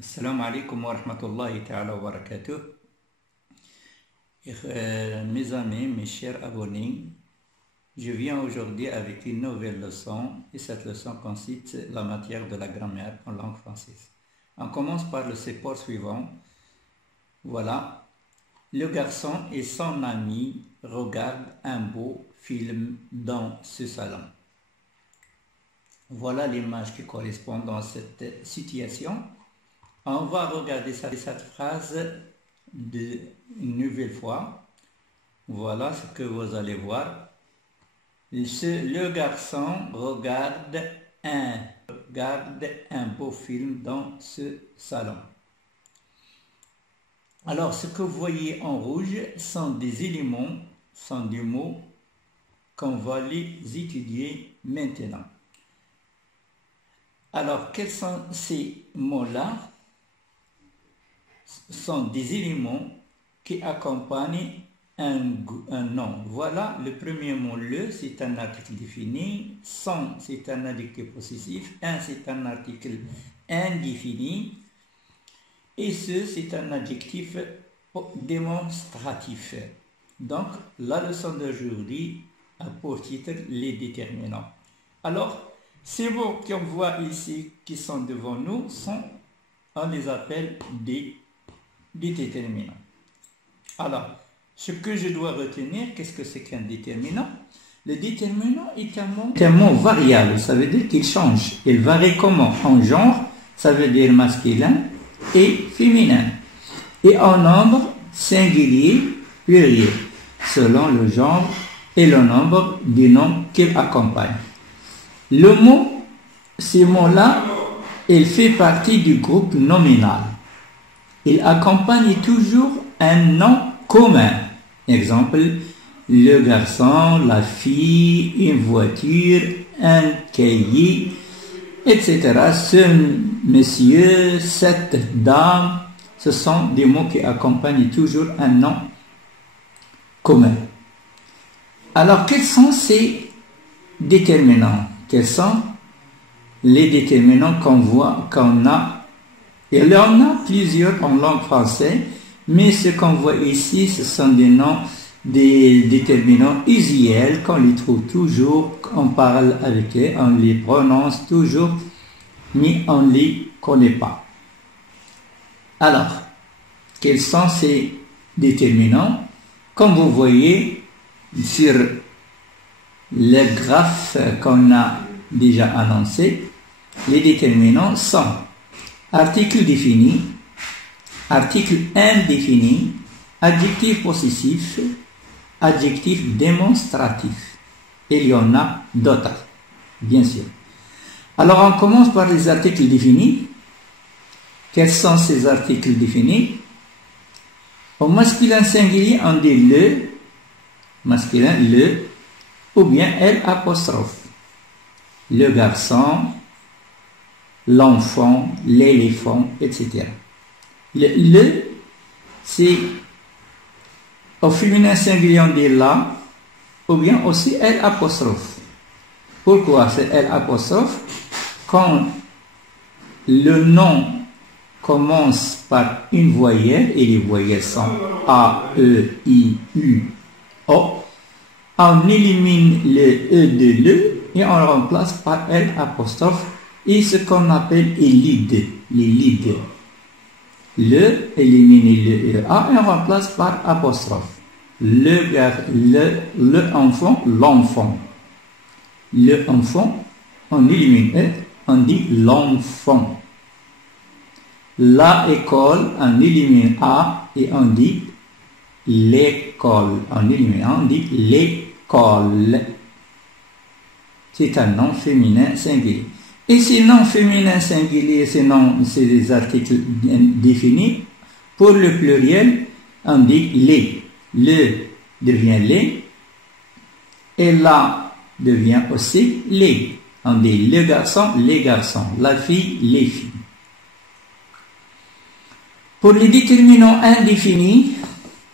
Assalamu alaikum wa rahmatullahi ta'ala wa barakatuh. Mes amis, mes chers abonnés, je viens aujourd'hui avec une nouvelle leçon et cette leçon consiste la matière de la grammaire en langue française. On commence par le support suivant. Voilà. Le garçon et son ami regardent un beau film dans ce salon. Voilà l'image qui correspond dans cette situation. On va regarder cette phrase une nouvelle fois. Voilà ce que vous allez voir. Le garçon regarde un beau film dans ce salon. Alors, ce que vous voyez en rouge sont des éléments, sont des mots qu'on va les étudier maintenant. Alors, quels sont ces mots-là? Sont des éléments qui accompagnent un nom. Voilà le premier mot. Le, c'est un article défini. Son, c'est un adjectif possessif. Un, c'est un article indéfini. Et ce, c'est un adjectif démonstratif. Donc, la leçon d'aujourd'hui a pour titre les déterminants. Alors, ces mots qu'on voit ici, qui sont devant nous, on les appelle des déterminants. Alors, ce que je dois retenir, qu'est-ce que c'est qu'un déterminant? Le déterminant est un mot variable, ça veut dire qu'il change. Il varie comment? En genre, ça veut dire masculin et féminin. Et en nombre, singulier, pluriel, selon le genre et le nombre du nom qu'il accompagne. Le mot, ces mots-là, il fait partie du groupe nominal. Il accompagne toujours un nom commun. Exemple, le garçon, la fille, une voiture, un cahier, etc. Ce monsieur, cette dame, ce sont des mots qui accompagnent toujours un nom commun. Alors, quels sont ces déterminants? Quels sont les déterminants qu'on a? Il y en a plusieurs en langue française, mais ce qu'on voit ici, ce sont des noms, des déterminants usuels qu'on les trouve toujours, on parle avec eux, on les prononce toujours, mais on ne les connaît pas. Alors, quels sont ces déterminants? Comme vous voyez sur le graphe qu'on a déjà annoncé, les déterminants sont article défini, article indéfini, adjectif possessif, adjectif démonstratif. Et il y en a d'autres, bien sûr. Alors on commence par les articles définis. Quels sont ces articles définis? Au masculin singulier, on dit le, masculin le, ou bien L apostrophe. Le garçon, l'enfant, l'éléphant, etc. Le c'est au féminin singulier on dit la, ou bien aussi L apostrophe. Pourquoi c'est L apostrophe? Quand le nom commence par une voyelle, et les voyelles sont A, E, I, U, O, on élimine le E de le et on le remplace par L apostrophe et ce qu'on appelle les leads. Le, éliminer le A et on remplace par apostrophe. Le enfant, l'enfant. Le enfant, on élimine E, on dit l'enfant. La école, on élimine A et on dit l'école. On élimine A, on dit l'école. C'est un nom féminin singulier. Et ces noms féminins singuliers, c'est des articles définis. Pour le pluriel, on dit les. Le devient les. Et la devient aussi les. On dit le garçon, les garçons. La fille, les filles. Pour les déterminants indéfinis,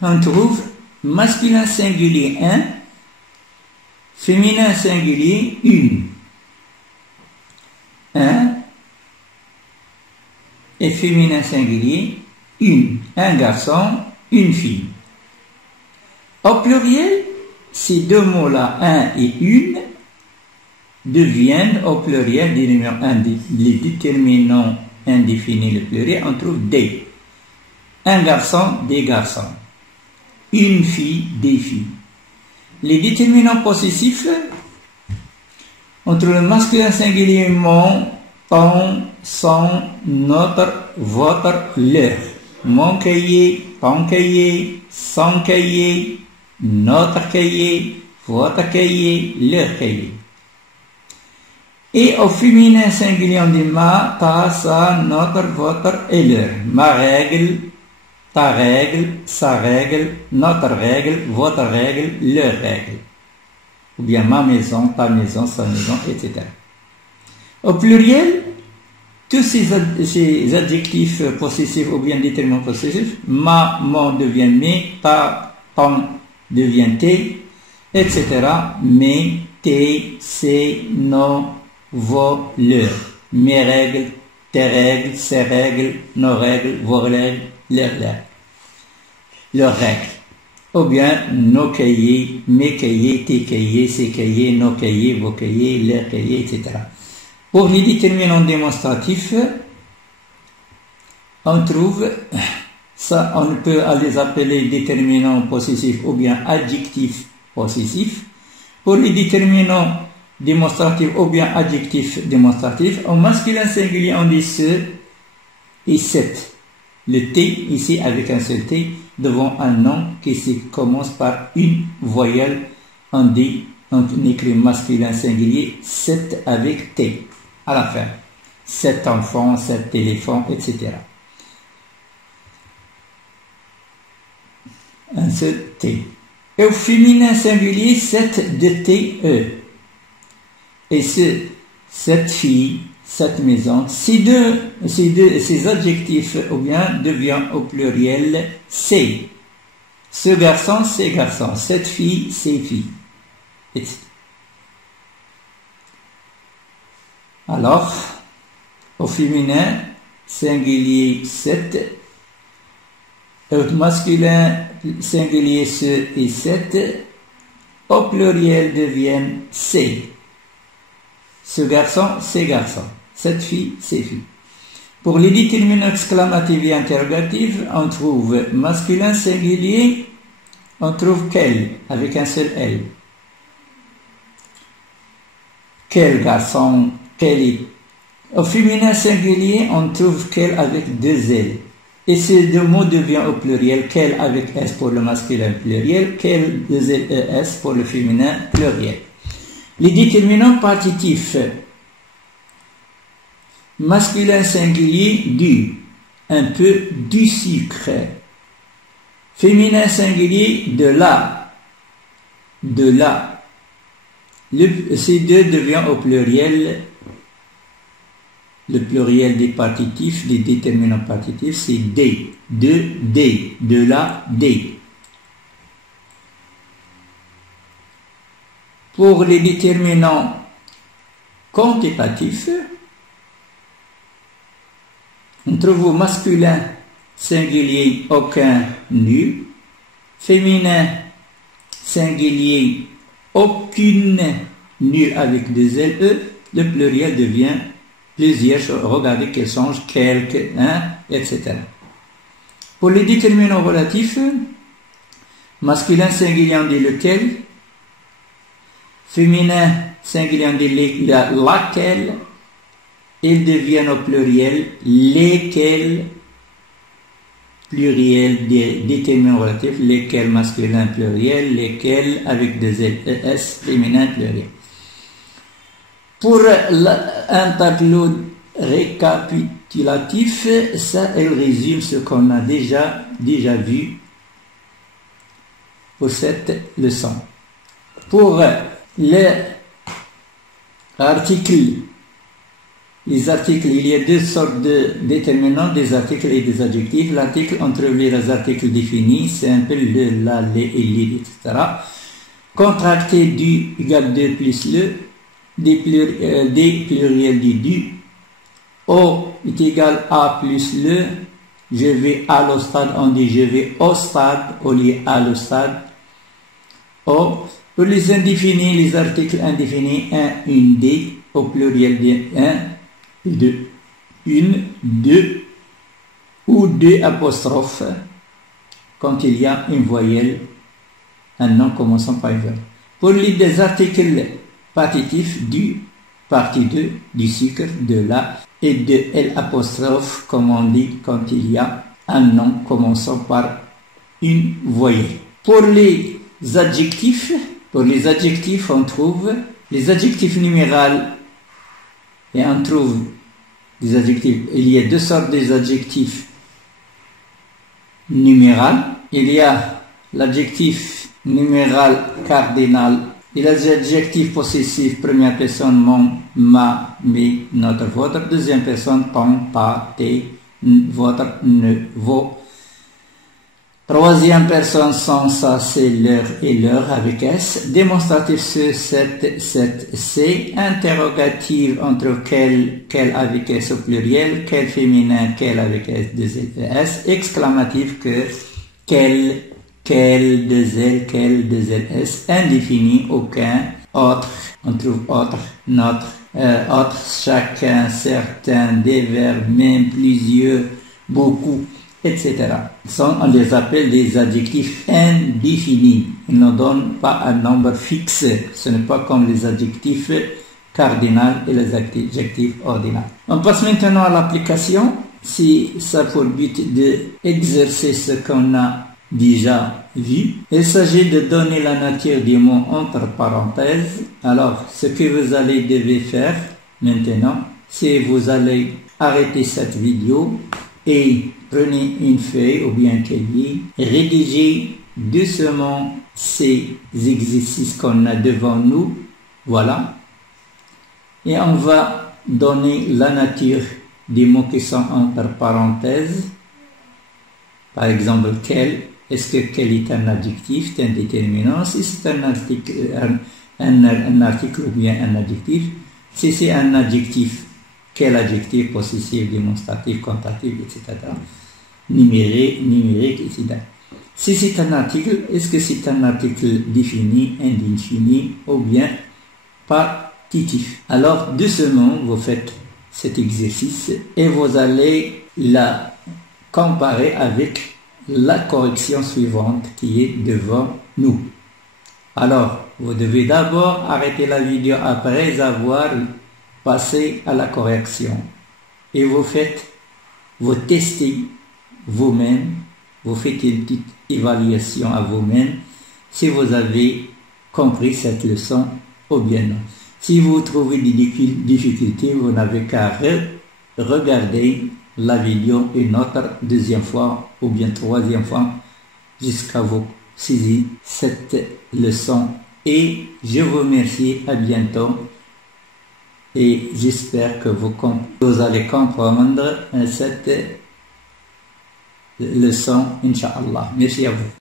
on trouve masculin singulier un, féminin singulier une. Un, et féminin singulier, une, un garçon, une fille. Au pluriel, ces deux mots-là, un et une, deviennent au pluriel des numéros les déterminants indéfinis, le pluriel, on trouve des. Un garçon, des garçons. Une fille, des filles. Les déterminants possessifs, on trouve le masculin singulier mon, ton, son, notre, votre, leur. Mon cahier, ton cahier, son cahier, notre cahier, votre cahier, leur cahier. Et au féminin singulier, on dit ma, ta, sa, notre, votre et leur. Ma règle, ta règle, sa règle, notre règle, votre règle, leur règle. Ou bien ma maison, ta maison, sa maison, etc. Au pluriel, tous ces adjectifs possessifs ou bien déterminants possessifs, ma, mon devient mes, ta, ton devient tes, etc. Mes, tes, ses, nos, vos, leurs. Mes règles, tes règles, ses règles, nos règles, vos règles, leurs règles. Ou bien nos cahiers, mes cahiers, tes cahiers, ses cahiers, nos cahiers, vos cahiers, leurs cahiers, etc. Pour les déterminants démonstratifs, on trouve, ça, on peut les appeler déterminants possessifs ou bien adjectifs possessifs. Pour les déterminants démonstratifs ou bien adjectifs démonstratifs, en masculin singulier, on dit ce et cette. Le T, ici, avec un seul T, devant un nom qui commence par une voyelle, on dit, on écrit masculin singulier, 7 avec T, à la fin. 7 enfants, 7 téléphones, etc. Un seul T. Et au féminin singulier, 7 de T, E. Et cette fille, cette maison, ces adjectifs ou bien devient au pluriel c'est. Ce garçon, ces garçons. Cette fille, ces filles. Etc. Alors, au féminin, singulier 7, au masculin, singulier ce et 7, au pluriel deviennent c'est. Ce garçon, ces garçons. Cette fille, ces filles. Pour les déterminants exclamatifs et interrogatifs, on trouve masculin singulier, on trouve quel, avec un seul L. Quel garçon, quel est. Au féminin singulier, on trouve quel avec deux L. Et ces deux mots deviennent au pluriel, quel avec S pour le masculin pluriel, quel deux L et S pour le féminin pluriel. Les déterminants partitifs. Masculin singulier, du, un peu du sucre. Féminin singulier, de là, de là. Ces deux deviennent au pluriel, le pluriel des partitifs, des déterminants partitifs, c'est des, de là, des. Pour les déterminants quantitatifs, on trouve au masculin singulier aucun, nul. Féminin singulier aucune, nul avec deux L, E. Le pluriel devient plusieurs. Regardez quel change, quelques, un, etc. Pour les déterminants relatifs, masculin singulier on dit lequel. Féminin singulier on dit laquelle. Ils deviennent au pluriel lesquels, pluriel des déterminants relatifs, lesquels masculin pluriel, lesquels avec des S féminin pluriel. Pour un tableau récapitulatif, ça elle résume ce qu'on a déjà vu pour cette leçon. Pour les articles, il y a deux sortes de déterminants, des articles et des adjectifs. L'article, on trouve les articles définis, c'est un peu le, la, les et les, etc. Contracté du égale 2 plus le, des pluriels du, O est égal à plus le, je vais à le stade, on dit je vais au stade au lieu à le stade. O, pour les indéfinis, les articles indéfinis, un, une, des, au pluriel de un, deux, une, deux, ou deux apostrophes, quand il y a une voyelle, un nom commençant par une voyelle. Pour les des articles partitifs, du, partie 2, du sucre, de la, et de L apostrophe, comme on dit quand il y a un nom commençant par une voyelle. Pour les adjectifs, on trouve les adjectifs numéraux et on trouve des adjectifs. Il y a deux sortes d'adjectifs numéraux. Il y a l'adjectif numéral cardinal et l'adjectif possessif, première personne, mon, ma, mes, notre, votre, deuxième personne, ton, ta, tes, votre, ne, vos. Troisième personne, son, ça, c'est, leur et leur avec S. Démonstratif ce, cette, c'est. Interrogatif entre quel avec S au pluriel, quel féminin, quel avec S. Exclamatif que, quel, deux L, S. Indéfini, aucun. Autre, on trouve autre, notre, autre, chacun, certains, des verbes, même, plusieurs, beaucoup, etc. On les appelle des adjectifs indéfinis. Ils ne donnent pas un nombre fixe. Ce n'est pas comme les adjectifs cardinaux et les adjectifs ordinaux. On passe maintenant à l'application. Si ça pour but d'exercer ce qu'on a déjà vu. Il s'agit de donner la nature des mots entre parenthèses. Alors, ce que vous devez faire maintenant, c'est vous allez arrêter cette vidéo et prenez une feuille ou bien un cahier, rédigez doucement ces exercices qu'on a devant nous. Voilà. Et on va donner la nature des mots qui sont entre parenthèses. Par exemple, quel. Est-ce que quel est un adjectif, c'est un déterminant? Si c'est un article ou bien un adjectif. Si c'est un adjectif, quel adjectif? Possessif, démonstratif, comparatif, etc. Numérique, etc. Si c'est un article, est-ce que c'est un article défini, indéfini ou bien partitif? Alors, doucement, vous faites cet exercice et vous allez la comparer avec la correction suivante qui est devant nous. Alors, vous devez d'abord arrêter la vidéo après avoir passé à la correction. Et vous testez vous-même, vous faites une petite évaluation à vous-même si vous avez compris cette leçon ou bien non. Si vous trouvez des difficultés, vous n'avez qu'à regarder la vidéo une autre deuxième fois ou bien troisième fois jusqu'à vous saisir cette leçon. Et je vous remercie, à bientôt et j'espère que vous allez comprendre cette leçon, Inch'Allah. Merci à vous.